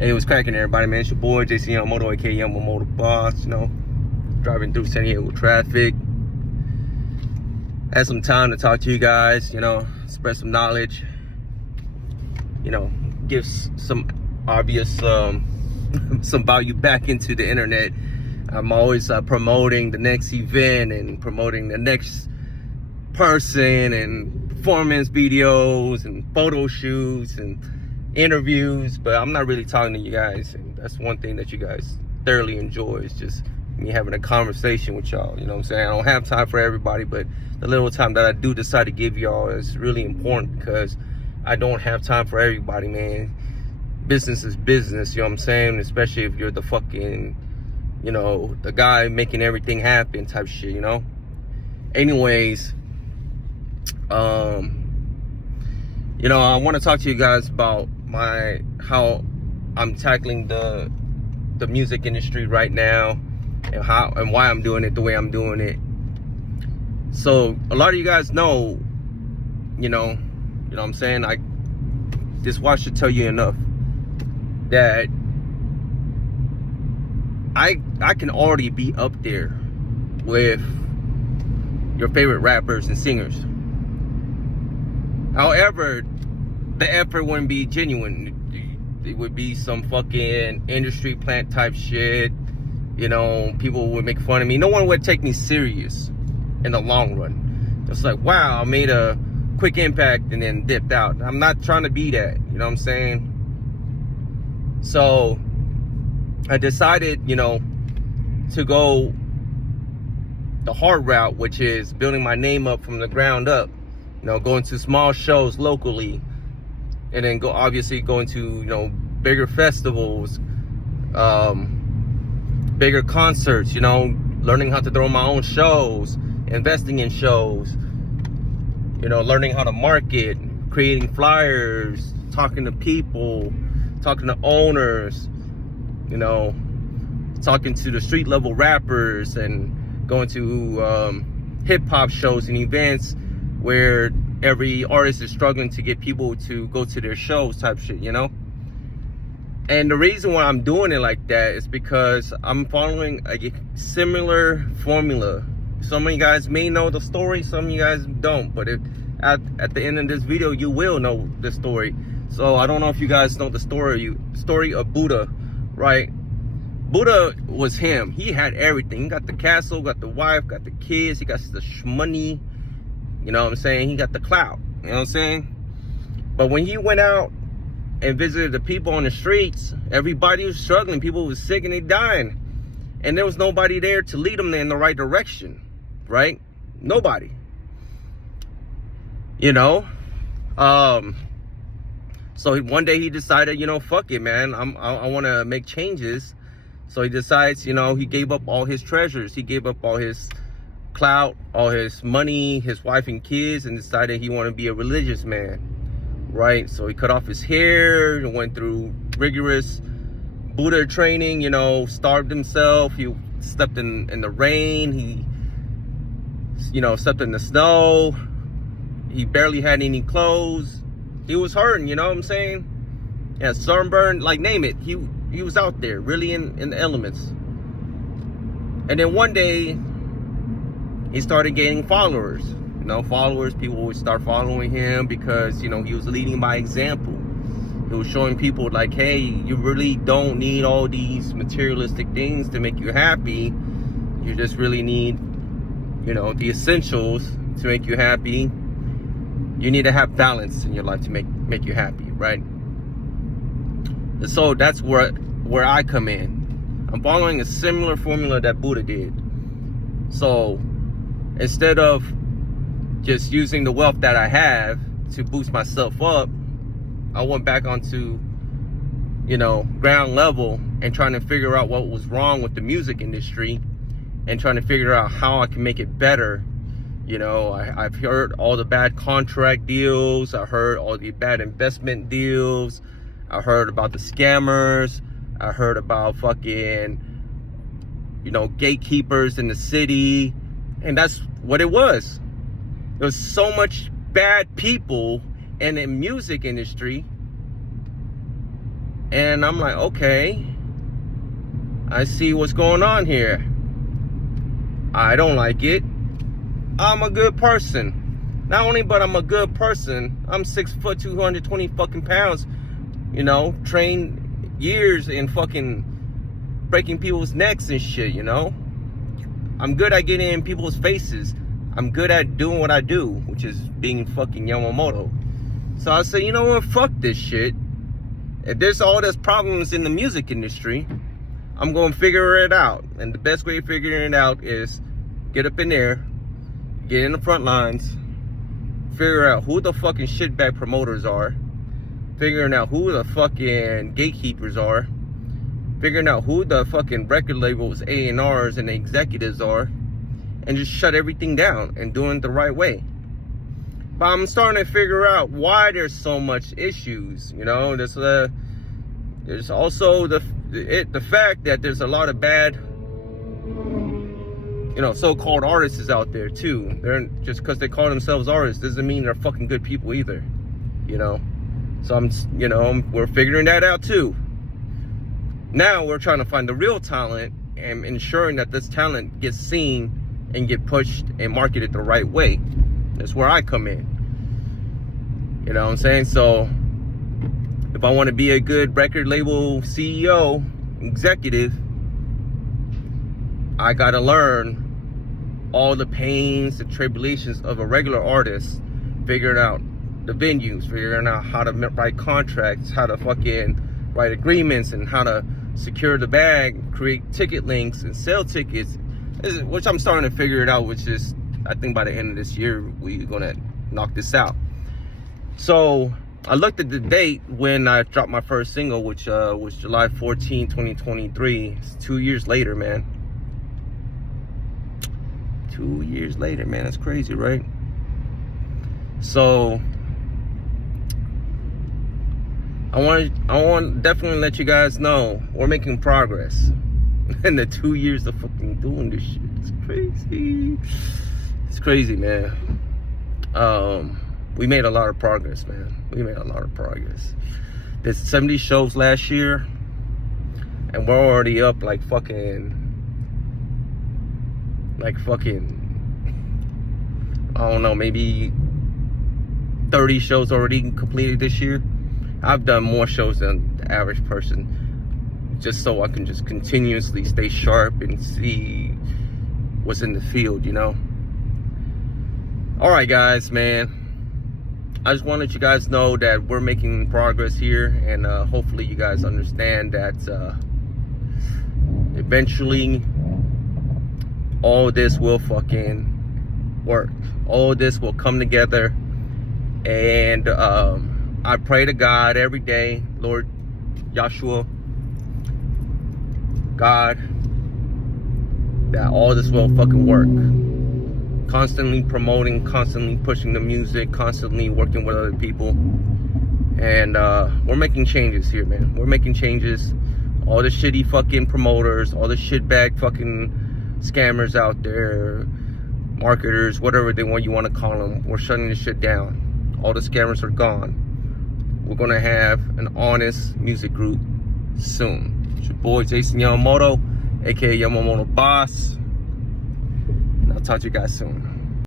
Hey, what's cracking, everybody, man? It's your boy, JC Yamamoto, aka Yamamoto Boss, driving through San Diego traffic. Had some time to talk to you guys, spread some knowledge, give some obvious, some value back into the internet. I'm always promoting the next event and promoting the next person and performance videos and photo shoots and interviews, but I'm not really talking to you guys, and that's one thing that you guys thoroughly enjoy, is just me having a conversation with y'all. You know what I'm saying? I don't have time for everybody, but the little time that I do decide to give y'all is really important, because I don't have time for everybody, man. Business is business, you know what I'm saying? Especially if you're the fucking, the guy making everything happen type shit, Anyways, I want to talk to you guys about how I'm tackling the music industry right now, and why I'm doing it the way I'm doing it. So a lot of you guys know, what I'm saying, this watch should tell you enough that I can already be up there with your favorite rappers and singers. However, the effort wouldn't be genuine. It would be some fucking industry plant type shit. People would make fun of me. No one would take me serious in the long run. It's like, wow, I made a quick impact and then dipped out. I'm not trying to be that, you know what I'm saying? So I decided, to go the hard route, which is building my name up from the ground up. Going to small shows locally, and then obviously going to, bigger festivals, bigger concerts, learning how to throw my own shows, investing in shows, learning how to market, creating flyers, talking to people, talking to owners, talking to the street level rappers, and going to hip hop shows and events where every artist is struggling to get people to go to their shows type shit, And the reason why I'm doing it like that is because I'm following a similar formula. Some of you guys may know the story, some of you guys don't, but at the end of this video, you will know the story. So I don't know if you guys know the story of Buddha, right? Buddha was him. He had everything. He got the castle, got the wife, got the kids, he got the money. You know what I'm saying? He got the clout. You know what I'm saying? But when he went out and visited the people on the streets, everybody was struggling. People was sick and they dying. And there was nobody there to lead them in the right direction. Right? Nobody. So one day he decided, fuck it, man. I want to make changes. So he decides, he gave up all his treasures. He gave up all his clout, all his money, his wife and kids, and decided he wanted to be a religious man, right? So he cut off his hair and went through rigorous Buddha training, starved himself. He slept in the rain. He, slept in the snow. He barely had any clothes. He was hurting, you know what I'm saying? Yeah, sunburn, like, name it. He was out there, really in the elements. And then one day, he started gaining followers. People would start following him because, he was leading by example. He was showing people like, hey, you really don't need all these materialistic things to make you happy. You just really need, the essentials to make you happy. You need to have balance in your life to make you happy, right? And so that's where I come in. I'm following a similar formula that Buddha did. So instead of just using the wealth that I have to boost myself up, I went back onto, ground level and trying to figure out what was wrong with the music industry and trying to figure out how I can make it better. I've heard all the bad contract deals. I heard all the bad investment deals. I heard about the scammers. I heard about fucking, gatekeepers in the city. And that's what it was. There's so much bad people in the music industry And I'm like, okay, I see what's going on here. I don't like it. I'm a good person. Not only, but I'm a good person. I'm 6 foot, 220 fucking pounds. You know, trained years in fucking breaking people's necks and shit, you know. I'm good at getting in people's faces. I'm good at doing what I do, which is being fucking Yamamoto. So I say, you know what, fuck this shit. If there's all these problems in the music industry, I'm going to figure it out. And the best way of figuring it out is get up in there, get in the front lines, figure out who the fucking shitbag promoters are, figuring out who the fucking gatekeepers are, figuring out who the fucking record labels, A&Rs, and the executives are, and just shut everything down and doing it the right way. But I'm starting to figure out why there's so much issues. You know, there's also the fact that there's a lot of bad, you know, so-called artists out there too. They're just because they call themselves artists doesn't mean they're fucking good people either. You know, so we're figuring that out too. Now we're trying to find the real talent and ensuring that this talent gets seen and get pushed and marketed the right way. That's where I come in. You know what I'm saying? So if I want to be a good record label CEO, executive, I got to learn all the pains and tribulations of a regular artist, figuring out the venues, figuring out how to write contracts, how to fucking write agreements, and how to secure the bag, create ticket links, and sell tickets, which I'm starting to figure it out, which is, I think by the end of this year, we're going to knock this out. So I looked at the date when I dropped my first single, which was July 14, 2023. It's 2 years later, man. 2 years later, man. That's crazy, right? So I want to definitely let you guys know we're making progress in the 2 years of fucking doing this shit. It's crazy. It's crazy, man. We made a lot of progress, man. We made a lot of progress. Did 70 shows last year, and we're already up like fucking, I don't know, maybe 30 shows already completed this year. I've done more shows than the average person, just so I can just continuously stay sharp and see what's in the field, you know. All right, guys, man. I just wanted you guys to know that we're making progress here, and hopefully you guys understand that eventually all this will fucking work. All this will come together, and I pray to God every day, Lord Yahshua, God, that all this will fucking work. Constantly promoting, constantly pushing the music, constantly working with other people. And we're making changes here, man. We're making changes. All the shitty fucking promoters, all the shitbag fucking scammers out there, marketers, whatever you want to call them, we're shutting this shit down. All the scammers are gone. We're going to have an honest music group soon. It's your boy, Jason Yamamoto, aka Yamamoto Boss. I'll talk to you guys soon.